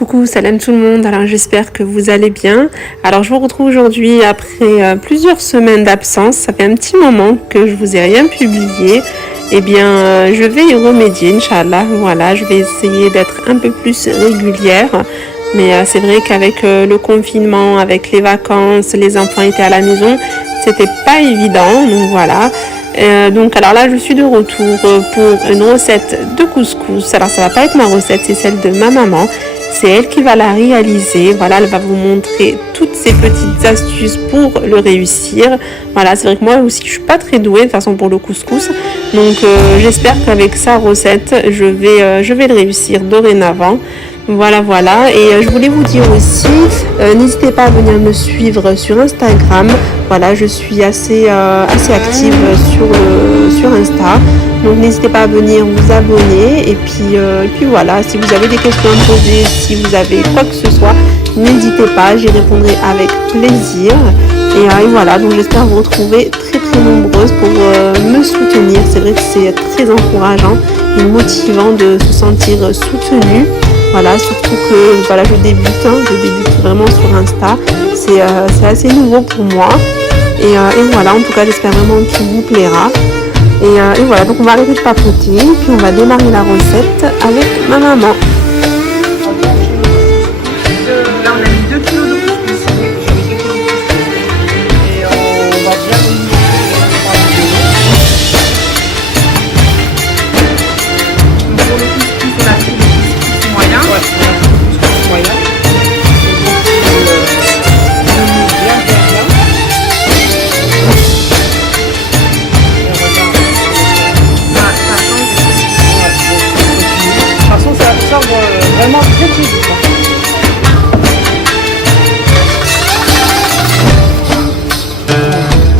Coucou, salam tout le monde, alors j'espère que vous allez bien. Alors je vous retrouve aujourd'hui après plusieurs semaines d'absence, ça fait un petit moment que je vous ai rien publié. Eh bien je vais y remédier, Inch'Allah, voilà, je vais essayer d'être un peu plus régulière. Mais c'est vrai qu'avec le confinement, avec les vacances, les enfants étaient à la maison, c'était pas évident, donc voilà. Donc alors là je suis de retour pour une recette de couscous. Alors ça va pas être ma recette, c'est celle de ma maman. C'est elle qui va la réaliser. Voilà, elle va vous montrer toutes ces petites astuces pour le réussir. Voilà, c'est vrai que moi aussi je suis pas très douée de toute façon pour le couscous. Donc j'espère qu'avec sa recette je vais le réussir dorénavant. Voilà, voilà. Et je voulais vous dire aussi, n'hésitez pas à venir me suivre sur Instagram. Voilà, je suis assez active sur Insta. Donc n'hésitez pas à venir vous abonner. Et puis voilà, si vous avez des questions à me poser, si vous avez quoi que ce soit, n'hésitez pas, j'y répondrai avec plaisir. Et voilà, donc j'espère vous retrouver très nombreuses pour me soutenir. C'est vrai que c'est très encourageant et motivant de se sentir soutenu. Voilà, surtout que voilà, je débute vraiment sur Insta. C'est assez nouveau pour moi. Et voilà, en tout cas, j'espère vraiment qu'il vous plaira. Et voilà, donc on va arrêter de papoter, puis on va démarrer la recette avec ma maman. Là, on a mis 2 kg de couscous. J'ai mis 2 kg de couscous. Et on va bien donc pour le couscous, on a pris le couscous moyen. Ouais, le couscous moyen. Vraiment très vite.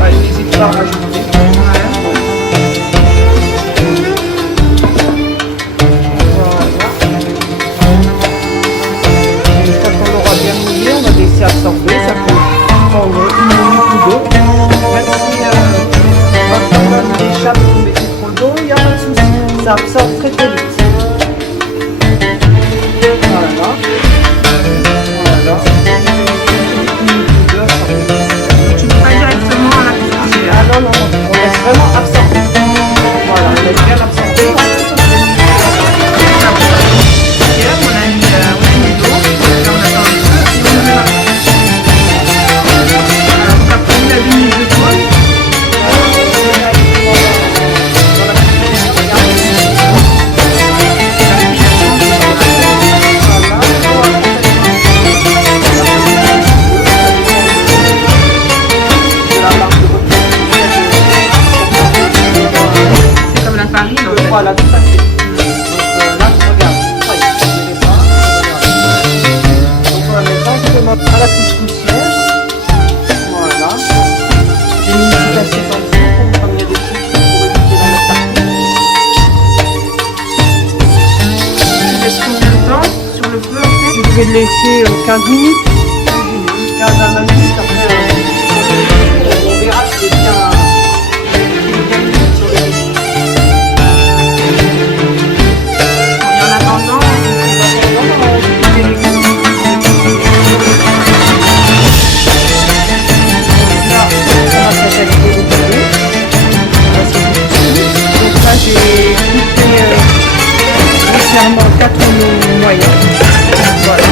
N'hésite pas à rajouter. Une fois qu'on l'aura bien mouillé, on va laisser absorber. Ça peut prendre 1 minute ou 2. Même si votre personne échappe, vous mettez trop d'eau, il n'y a pas de souci. Ça absorbe très vite. Tu ne pas directement à la cuisine. Ah non, on laisse vraiment absorber. Voilà, on laisse bien absorber. On a mis l'eau, on attend un peu et on met la donc après on a 2 minutes de pause. Voilà, tout à fait. Donc là, regarde, ça y est, je mets ça, donc on va mettre directement à la couscoussière. Voilà. J'ai mis une petite assiette en dessous pour me ramener des trucs pour éviter d'en mettre partout. Tu laisses combien de temps sur le feu en fait? Je vais le laisser 15 minutes. 15 à 20 minutes après. On verra s'il est bien. J'ai coupé entièrement 4 oignons moyens. Voilà,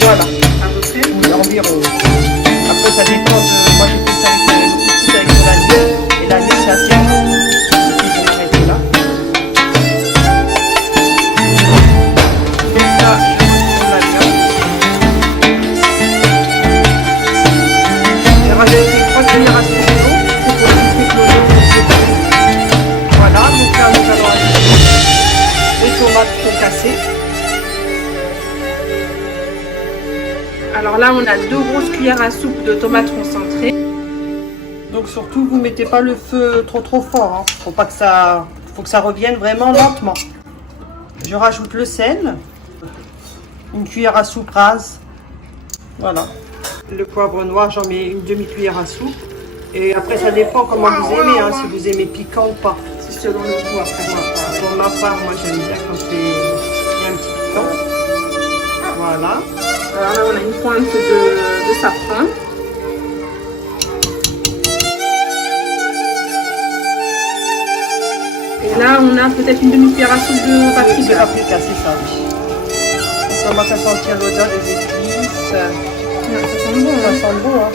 voilà, à peu près, environ. Après, ça dépend de. Moi, j'ai fait ça avec de l'agneau. Et l'agneau, c'est assez long. Voilà, donc là nous allons ajouter les tomates concassées. Alors là on a 2 grosses cuillères à soupe de tomates concentrées. Donc surtout vous mettez pas le feu trop fort, hein. Faut que ça revienne vraiment lentement. Je rajoute le sel, une cuillère à soupe rase Voilà. Le poivre noir, j'en mets une demi-cuillère à soupe. Et après, ça dépend comment vous aimez, hein, si vous aimez piquant ou pas. C'est selon le goût après. Pour ma part, moi j'aime bien quand il y a un petit piquant. Voilà. Alors là, on a une pointe de safran. Et là, on a peut-être une demi-cuillère à soupe de paprika. De paprika, c'est ça. Ça commence à sentir l'odeur des épices. Ouais, ça sent bon. Ça sent bon, hein.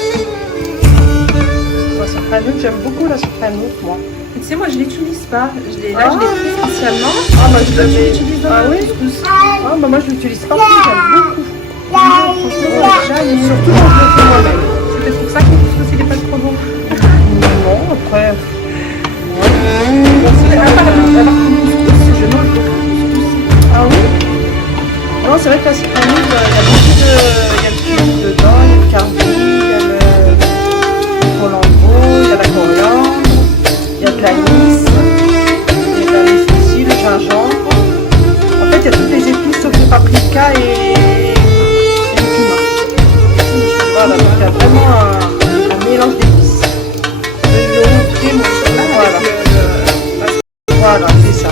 La sucre anouk, j'aime beaucoup la sucre anouk, moi. Tu sais, moi, je l'utilise pas. Je l'ai pris spécialement. Ah, bah, je l'utilise dans Ah le oui couscous. Ah, bah, moi, je l'utilise pas plus, j'aime beaucoup. Franchement, j'aime, surtout quand je le fais moi-même. C'est peut-être pour ça que le couscous, il est pas trop bon. Non, après... Je mange beaucoup de couscous. Ah oui? Non, c'est vrai que la sucre anouk, il y a beaucoup de... Il y a le cumin dedans, il y a le carbi, il y a le colombo, il y a la coriandre, il y a de l'anis, aussi, le gingembre. En fait, il y a toutes les épices sauf le paprika et le cumin. Voilà, donc il y a vraiment un mélange d'épices. Voilà. Voilà, c'est ça.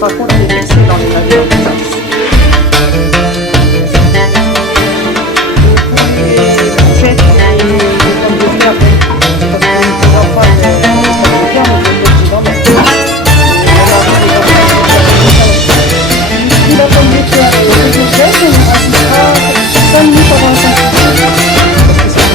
Par contre, il est mixé dans les navires. Les courgettes et les pommes de terre, parce qu'on ne pourra pas les pommes de terre, on peut mettre dedans, mais la pomme de terre et les courgettes, on rajoutera 5 minutes avant la cuisson. Parce que c'est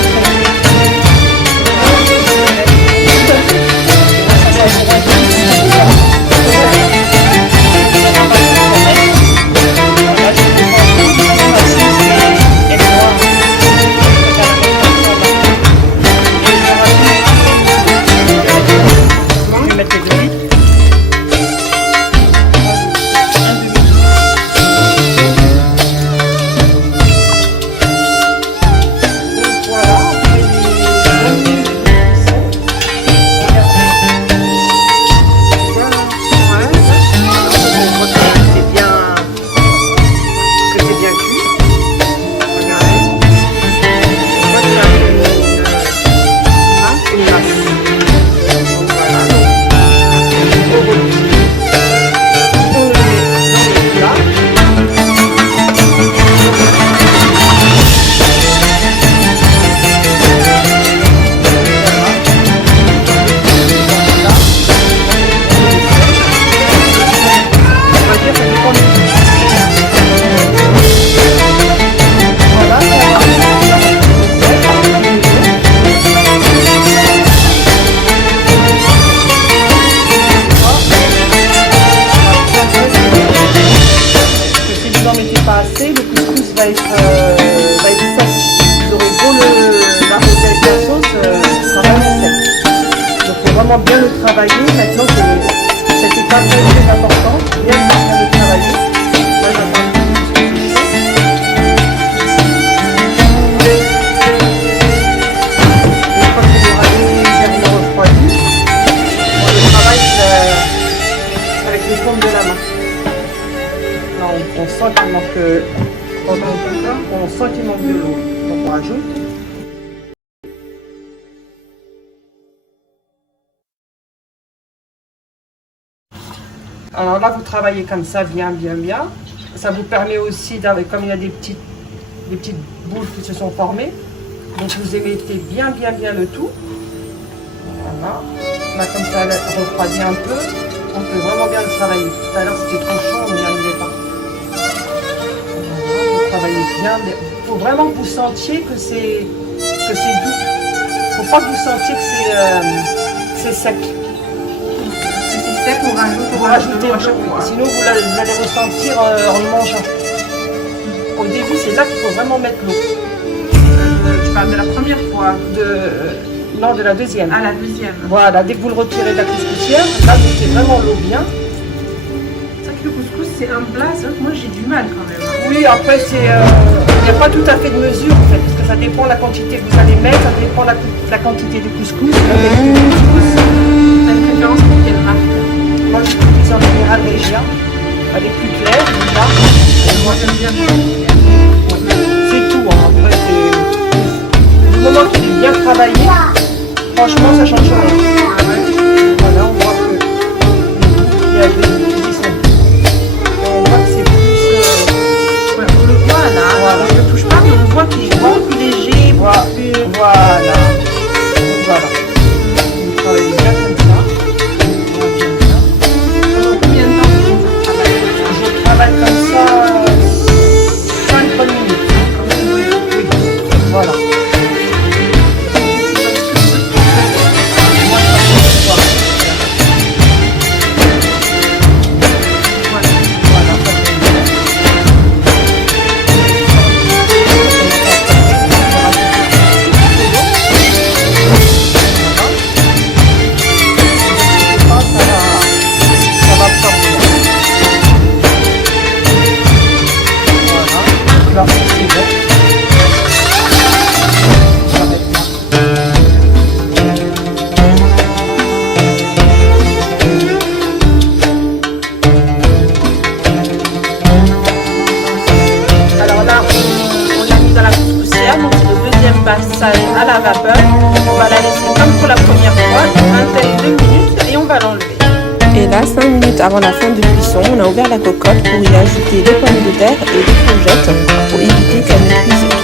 bien le travailler. Maintenant, cette étape est très importante. Bien le travailler. Moi, j'attends une fois qu'il aura légèrement refroidi, on le travaille avec les paumes de la main. Là, on sent qu'il manque, de l'eau. Donc, on rajoute. Alors là, vous travaillez comme ça, bien. Ça vous permet aussi, comme il y a des petites boules qui se sont formées, donc vous émettez bien le tout. Voilà. Là, comme ça, elle refroidit un peu. On peut vraiment bien le travailler. Tout à l'heure, c'était trop chaud, on n'y arrivait pas. Voilà, vous travaillez bien. Il faut vraiment que vous sentiez que c'est doux. Il ne faut pas que vous sentiez que c'est sec. Si c'est sec, on rajoute de l'eau à chaque fois. Sinon, vous allez ressentir en le mangeant. Au début, c'est là qu'il faut vraiment mettre l'eau. Tu parles de la première fois? Non, de la deuxième. Ah, la deuxième. Voilà, dès que vous le retirez de la couscoussière, là, vous mettez vraiment l'eau bien. C'est vrai que le couscous, c'est un plat, c'est vrai que moi j'ai du mal quand même. Oui, après, il n'y a pas tout à fait de mesure, en fait, parce que ça dépend de la quantité que vous allez mettre, ça dépend de la quantité de couscous. T'as une préférence pour quelle marque? Moi, j'utilise en général Régia. Elle est plus claire, déjà. Moi j'aime bien. C'est tout, hein. Après, du moment qu'il est bien travaillé, franchement, ça change rien. Voilà, on voit que il y a des sont. On voit que c'est plus. Ouais, on le voit là, Voilà. on ne le touche pas, mais on voit qu'il est beaucoup plus léger, Voilà. beaucoup plus. Voilà. Voilà. Vous travaillez bien comme ça. Combien de temps vous travaillez? Je travaille comme ça 5 bonnes minutes. Oui. Voilà. Passage à la vapeur. On va la laisser comme pour la première fois, une vingtaine de minutes et on va l'enlever. Et là, 5 minutes avant la fin de cuisson, on a ouvert la cocotte pour y ajouter les pommes de terre et les courgettes pour éviter qu'elles ne cuisent trop.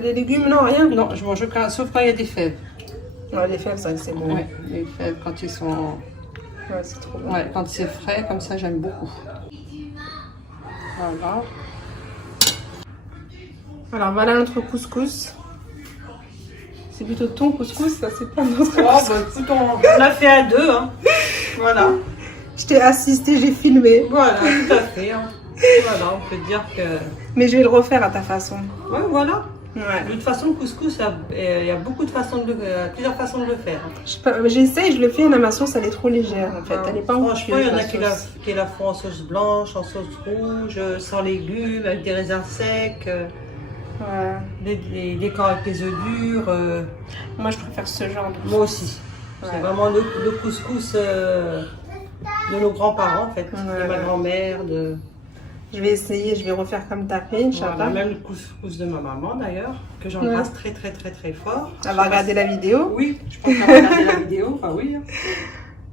Les légumes, non, rien? Non, je mange aucun, sauf quand il y a des fèves. Non, les fèves, ça c'est bon. Ouais, les fèves quand ils sont Ouais, c'est trop bon. Ouais, quand c'est frais, comme ça, j'aime beaucoup. Voilà. Alors voilà notre couscous. C'est plutôt ton couscous, ça c'est pas notre Oh, couscous. bah, écoute, on l'a fait à deux. Hein. Voilà. Je t'ai assisté, j'ai filmé. Voilà, tout à fait. Hein. Voilà, on peut dire que... Mais je vais le refaire à ta façon. Ouais, voilà. Ouais. De toute façon, le couscous, il y a beaucoup de façons plusieurs façons de le faire. J'essaye, je le fais, mais ma sauce elle est trop légère en fait. Elle est pas Franchement, il y en a onctueuse, qui la font en sauce blanche, en sauce rouge, sans légumes, avec des raisins secs, Ouais. des camps avec les œufs durs. Moi je préfère ce genre de Moi aussi. Ouais. C'est vraiment le couscous de nos grands-parents en fait, Ouais, de ma ouais. grand-mère, Je vais essayer, je vais refaire comme t'as fait, Inch'Allah. voilà, même le couscous de ma maman d'ailleurs, que j'embrasse très très très très fort. Elle va regarder la vidéo. Oui, je pense qu'elle va regarder la vidéo, enfin oui.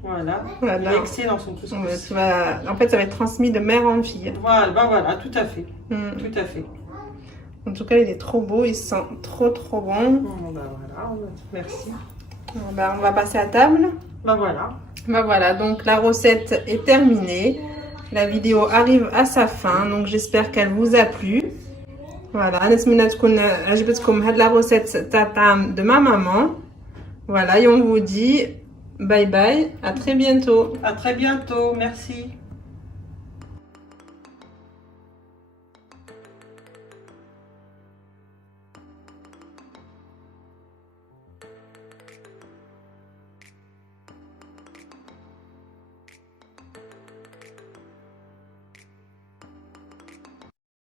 Voilà. Voilà. Il est excellent son couscous. Ouais, en fait, ça va être transmis de mère en fille. Voilà, bah voilà, tout à fait. Mm. Tout à fait. En tout cas, il est trop beau, il sent trop bon. Bon, bah voilà, merci. Bon, ben, on va passer à table. Bah voilà. Ben voilà, donc la recette est terminée. La vidéo arrive à sa fin, donc j'espère qu'elle vous a plu. Voilà, نتمنى تكون عجبتكم هاد la recette tatam de ma maman. Voilà, et on vous dit bye bye, à très bientôt. À très bientôt, merci.